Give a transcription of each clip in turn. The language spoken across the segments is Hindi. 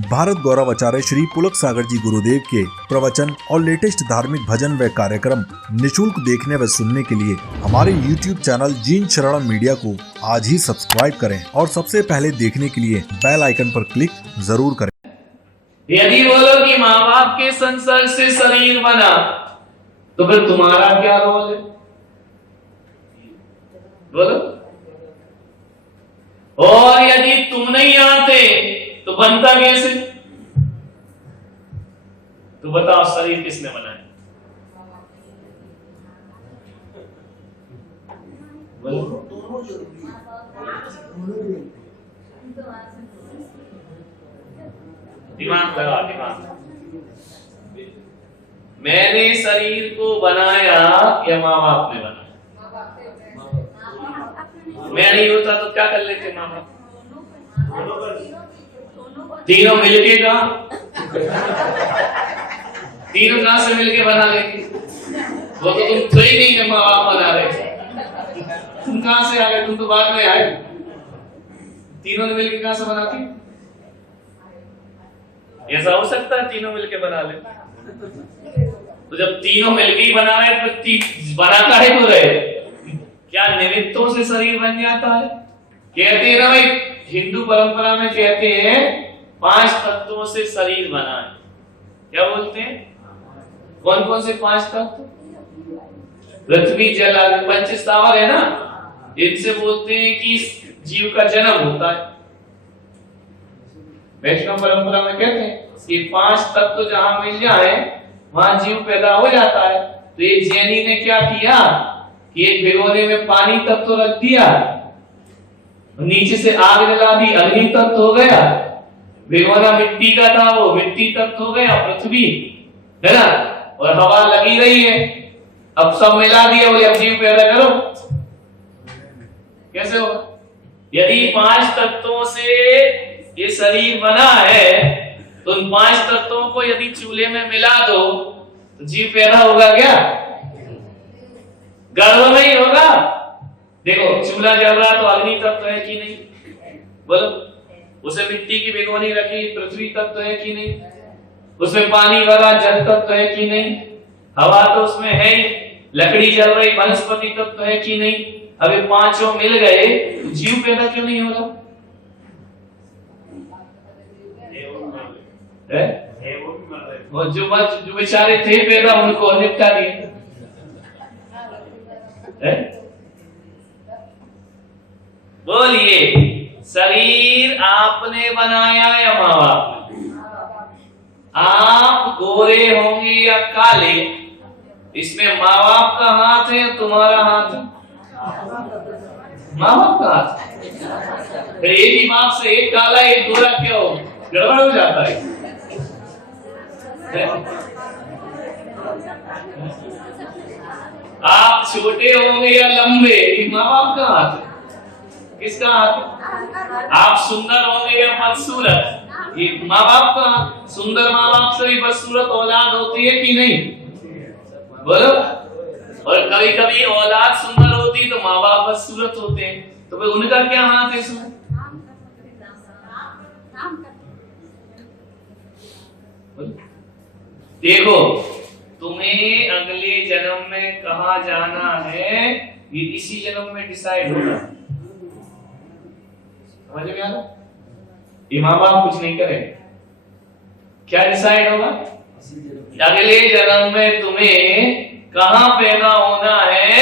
भारत गौरव आचार्य श्री पुलक सागर जी गुरुदेव के प्रवचन और लेटेस्ट धार्मिक भजन व कार्यक्रम निशुल्क देखने व सुनने के लिए हमारे YouTube चैनल जीन शरणम मीडिया को आज ही सब्सक्राइब करें और सबसे पहले देखने के लिए बेल आइकन पर क्लिक जरूर करें। यदि बोलो कि माँ बाप के संसर्ग से शरीर बना तो फिर तुम्हारा क्या रोल है? बोलो। और यदि तुम नहीं आते तो बनता कैसे? तो बताओ शरीर किसने बनाया? दिमाग लगा, दिमाग। मैंने शरीर को बनाया या माँ बाप ने बनाया? मैं नहीं होता तो क्या कर लेते माँ बाप? तीनों मिलके कहा? तीनों कहां से मिलके बना लेंगे? वो तो तुम तो ही नहीं है, माँ बाप बना रहे थे। तुम कहां से आ गए? तुम तो बाद में आए। तीनों ने मिलके कहां से बनाती? ऐसा हो सकता है तीनों मिलके बना ले? तो जब तीनों मिलके ही बना रहे तो बनाता है तो रहे, क्या निमित्तों से शरीर बन जाता है? कहते हैं ना भाई, हिंदू परंपरा में कहते हैं 5 तत्वों से शरीर बना है। क्या बोलते हैं? कौन कौन से 5 तत्व? पृथ्वी, जल, अग्नि, पंच स्थावर है ना, इनसे बोलते हैं कि जीव का जन्म होता है। वैष्णव परंपरा में कहते हैं कि 5 तत्व जहां मिल जाए वहां जीव पैदा हो जाता है। तो एक जैनी ने क्या किया कि एक भिगोने में पानी तत्व रख दिया, नीचे से आग जला दी, अग्नि तत्व हो गया। भिगोना मिट्टी का था, वो मिट्टी तत्व हो गया, पृथ्वी, है ना, और हवा लगी रही है। अब सब मिला दिया, बोले अब जीव पैदा करो। कैसे होगा? यदि 5 तत्वों से ये शरीर बना है तो उन 5 तत्वों को यदि चूल्हे में मिला दो तो जीव पैदा होगा क्या? गर्भ में ही होगा। देखो, चूल्हा जल रहा तो अग्नि तत्व है कि नहीं? बोलो। उसे मिट्टी की भिगोनी रखी, पृथ्वी तत्व है कि नहीं? उसमें पानी भरा, जल तत्व है कि नहीं? हवा तो उसमें है ही, लकड़ी जल रही, वनस्पति तत्व है कि नहीं? अब ये 5 मिल गए तो जीव पैदा क्यों नहीं हो रहा? वो जो बेचारे थे पैदा, उनको निपटा दिए। बोलिए, शरीर आपने बनाया या माँ बाप ने? आप गोरे होंगे या काले, इसमें माँ बाप का हाथ है या तुम्हारा हाथ है? माँ बाप का हाथ। फिर एक ही बाप से एक काला एक गोरा क्यों? गड़बड़ हो जाता है। आप छोटे होंगे या लंबे, माँ बाप का हाथ है? किसका हाथ? आप सुंदर होंगे या बदसूरत, ये माँ बाप का हाथ। सुंदर माँ बाप से भी बदसूरत औलाद होती है कि नहीं? बोलो। और कभी कभी औलाद सुंदर होती तो माँ बाप बदसूरत होते हैं, तो फिर उनका क्या हाथ है इसमें? देखो, तुम्हें अगले जन्म में कहाँ जाना है ये इसी जन्म में डिसाइड होगा। समझ में आ रहा? ये माँ बाप कुछ नहीं करे, क्या डिसाइड होगा? अगले जन्म में तुम्हें कहाँ पैदा होना है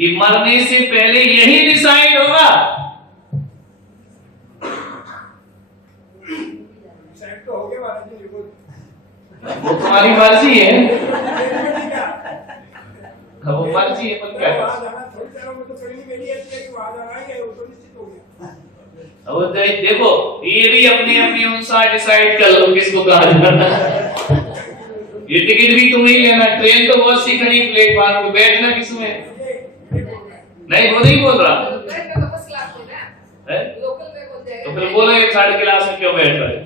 ये मरने से पहले यही डिसाइड होगा। वो तुम्हारी मर्जी है, वो मर्जी है, पर क्या अब देखो, ये भी अपने अपने अनुसार डिसाइड कर लो किसको कहा जाना है। ये टिकट भी तुम्हें ही लेना, ट्रेन तो बहुत सी खड़ी, प्लेटफार्म पे बैठना किसमें? नहीं, वो नहीं बोल रहा है? तो फिर बोलो ये 3rd क्लास में क्यों बैठ रहे?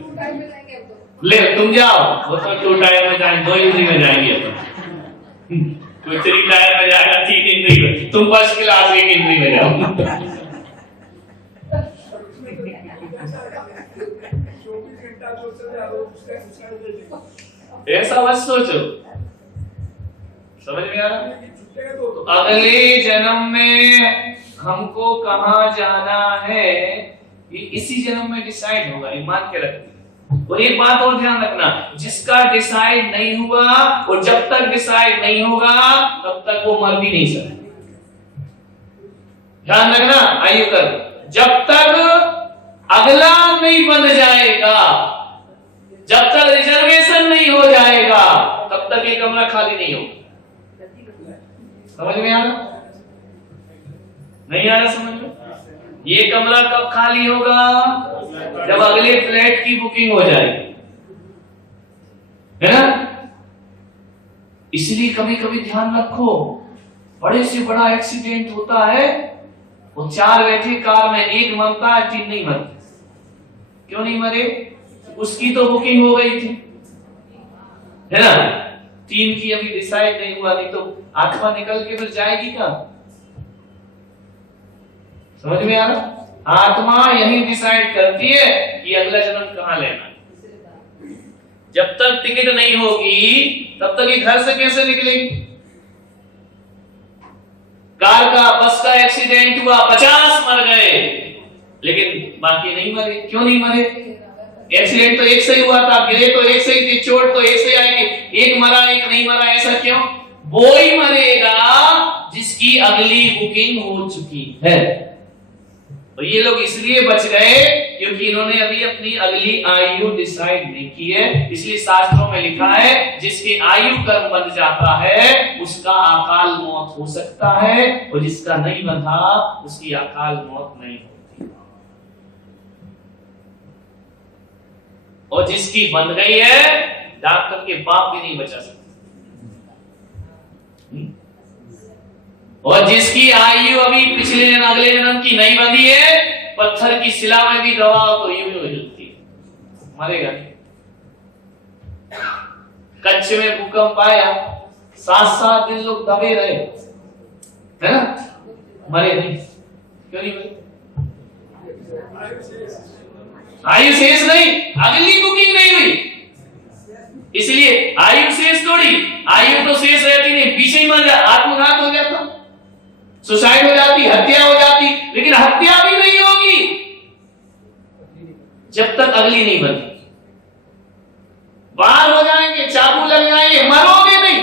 ले तुम जाओ, वो तो 2 टायर में जाएंगे, 2 इंद्री में जाएंगे। कोई 3 टायर में जाएगा, 3 इंद्री में, तुम 1st क्लास 1 इंद्री में जाओ। ऐसा मत सोचो, समझ में आ रहा? तो अगले जन्म में हमको कहाँ जाना है ये इसी जन्म में डिसाइड होगा, ये मान के रखना। और एक बात और ध्यान रखना, जिसका डिसाइड नहीं हुआ और जब तक डिसाइड नहीं होगा तब तक वो मर भी नहीं सकता। ध्यान रखना, आयु कर जब तक अगला नहीं बन जाएगा, जब तक रिजर्वेशन नहीं हो जाएगा तब तक ये कमरा खाली नहीं होगा। समझ में आ रहा? नहीं आ रहा समझ में? ये कमरा कब खाली होगा? जब अगले फ्लैट की बुकिंग हो जाएगी, है ना? इसलिए कभी कभी ध्यान रखो, बड़े से बड़ा एक्सीडेंट होता है, वो 4 बैठे कार में, एक मरता है 3 नहीं मरते। क्यों नहीं मरे? उसकी तो बुकिंग हो गई थी, है ना? 3 की अभी डिसाइड नहीं हुआ, नहीं तो आत्मा निकल के फिर जाएगी कहां? समझ में आ रहा? आत्मा यही डिसाइड करती है कि अगला जन्म कहां लेना है। जब तक टिकट नहीं होगी तब तक ये घर से कैसे निकलेगी? कार का, बस का एक्सीडेंट हुआ, 50 मर गए, लेकिन बाकी नहीं मरे। क्यों नहीं मरे? एक्सीडेंट तो एक से ही हुआ था, गिरे तो एक से ही थे, चोट तो एक से आएगी, एक मरा एक नहीं मरा। ऐसा क्यों? वो ही मरेगा जिसकी अगली बुकिंग हो चुकी है। तो ये लोग इसलिए बच गए क्योंकि इन्होंने अभी अपनी अगली आयु डिसाइड नहीं की है। इसलिए शास्त्रों में लिखा है जिसके आयु कर्म बन जाता है उसका अकाल मौत हो सकता है, और जिसका नहीं बंधा उसकी अकाल मौत नहीं होती। और जिसकी बंध गई है डॉक्टर के बाप भी नहीं बचा सकते। और जिसकी आयु अभी पिछले जन्म अगले जन्म की नहीं बंधी है, पत्थर की शिला में भी दबाओ तो यूं यूं हिलती है, मरेगा नहीं। कच्छ में भूकंप आया, 7-7 दिन लोग दबे रहे, है ना? मरे नहीं। क्यों नहीं मरे? आयु शेष नहीं, अगली बुकिंग नहीं हुई, इसलिए आयु शेष थोड़ी, आयु तो शेष रहती नहीं, पीछे ही मर जाता, आत्मघात हो जाता, सुसाइड हो जाती, हत्या हो जाती। लेकिन हत्या भी नहीं होगी जब तक अगली नहीं बनती। बाहर हो जाएंगे, चाकू लग जाएंगे, मरोगे नहीं,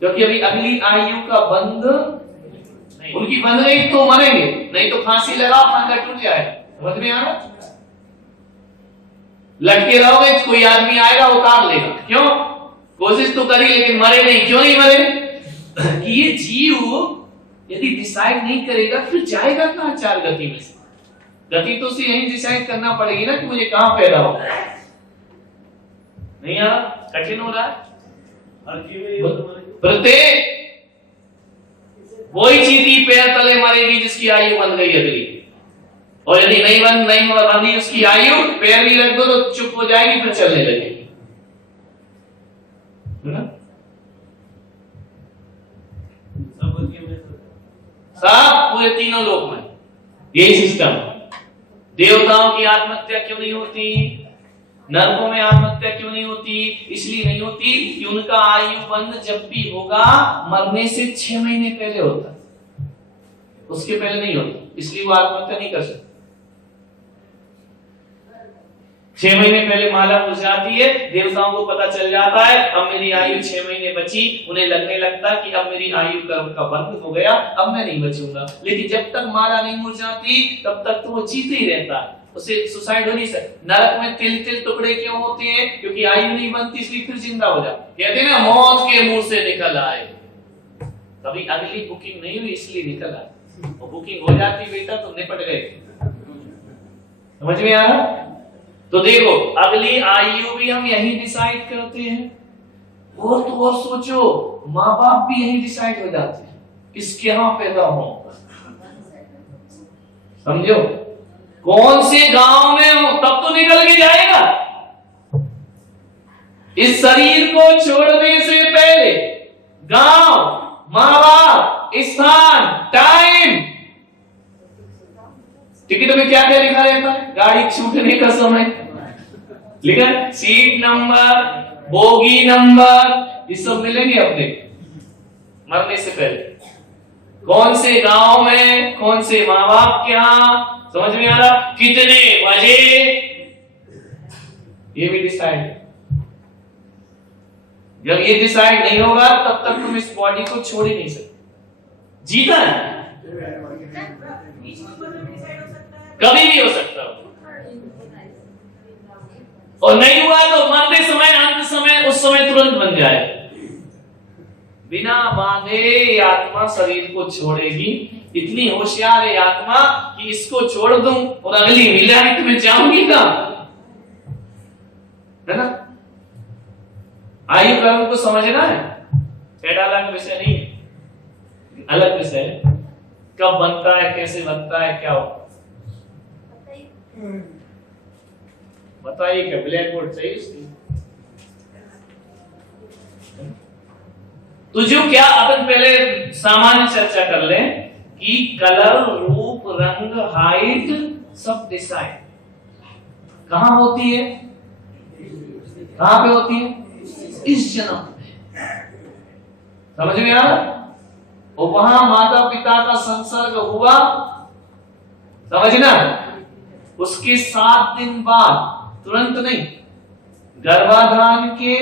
क्योंकि अभी अगली आयु का बंध नहीं। उनकी बंध गई तो मरेंगे, नहीं तो फांसी लगाओ, फंदा टूट जाए। समझ में आ रहा? लटके रहोगे, कोई आदमी आएगा वो काट लेगा। क्यों? कोशिश तो करी लेकिन मरे नहीं। क्यों नहीं मरे? कि ये जीव यदि डिसाइड नहीं करेगा फिर जाएगा कहां 4 गति में से? गति तो उसे यही डिसाइड करना पड़ेगी ना कि मुझे कहां पैदा हो। नहीं आ कठिन हो रहा है? प्रत्येक वही चींटी पैर तले मरेगी जिसकी आयु बन गई अगली, और यदि नहीं बंधी उसकी आयु, पैर भी रख दो तो चुप हो जाएगी, फिर चलने लगेगी। सब पूरे तीनों लोक में यही सिस्टम। देवताओं की आत्महत्या क्यों नहीं होती? नरकों में आत्महत्या क्यों नहीं होती? इसलिए नहीं होती कि उनका आयु बंध जब भी होगा मरने से 6 महीने पहले होता, उसके पहले नहीं होता, इसलिए वो आत्महत्या नहीं कर सकते। 6 महीने पहले माला मुरझाती है, देवताओं को पता चल जाता है अब मेरी आयु 6 महीने बची, उन्हें लगने लगता है कि अब मेरी आयु का बंध हो गया, अब मैं नहीं बचूंगा। लेकिन जब तक माला नहीं मुरझाती तब तक तो वो जीते ही रहता है, उसे सुसाइड हो नहीं सकता। नरक में तिल तिल टुकड़े क्यों होते हैं? क्योंकि आयु नहीं बनती, इसलिए फिर जिंदा हो जाते। कहते हैं ना मौत के मुंह से निकल आए, कभी अगली बुकिंग नहीं हुई इसलिए निकल आए। और बुकिंग हो जाती बेटा तो निपट गए। समझ में आ रहा? तो देखो अगली आयु भी हम यही डिसाइड करते हैं। और तो और सोचो, माँ बाप भी यही डिसाइड हो जाते हैं किसके यहाँ पैदा हो। समझो, कौन से गांव में हो तब तो निकल के जाएगा। इस शरीर को छोड़ने से पहले गांव, माँ बाप, स्थान, टाइम टिकट में क्या क्या लिखा रहता है? गाड़ी छूटने का समय लिखा है, सीट नंबर, बोगी नंबर, ये सब मिलेंगे अपने मरने से पहले। कौन से गांव में, कौन से माँ बाप के यहाँ, समझ में आ रहा, कितने बजे, ये भी डिसाइड। जब ये डिसाइड नहीं होगा तब तक तुम इस बॉडी को छोड़ ही नहीं सकते। जीता है कभी भी हो सकता है, और नहीं हुआ तो मरते समय, अंत समय, उस समय तुरंत बन जाए। बिना बांधे ये आत्मा शरीर को छोड़ेगी। इतनी होशियार है आत्मा कि इसको छोड़ दूं और अगली मिलाहित में जाऊंगी कहां, है ना? आयु कर्म को समझना है, अलग विषय नहीं है, अलग विषय है। कब बनता है, कैसे बनता है, क्या होता है बताइए। क्या ब्लैक बोर्ड चाहिए उसकी? तो जो क्या, अपन पहले सामान्य चर्चा कर लें कि कलर, रूप, रंग, हाइट सब डिसाइड कहां होती है? कहां पे होती है? इस जन्म में। समझ में आ रहा? और वहां माता पिता का संसर्ग हुआ, समझना, उसके 7 दिन बाद, तुरंत नहीं, गर्भाधान के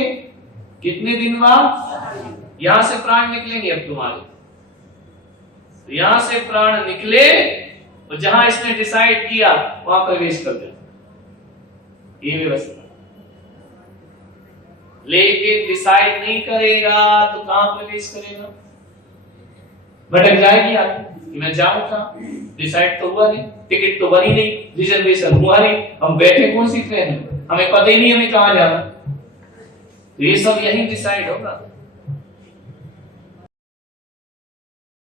कितने दिन बाद यहां से प्राण निकलेंगे अब तुम्हारे। तो यहां से प्राण निकले और जहां इसने डिसाइड किया वहां प्रवेश कर दे, ये व्यवस्था। लेकिन डिसाइड नहीं करेगा तो कहां प्रवेश करेगा? भटक जाएगी आदमी कि मैं जाऊं कहां, डिसाइड तो हुआ नहीं, टिकट तो बनी नहीं, रिजर्वेशन हुआ नहीं, हम बैठे कौन सी ट्रेन में, हमें पता ही नहीं हमें कहां जाना। तो ये सब यही डिसाइड होगा।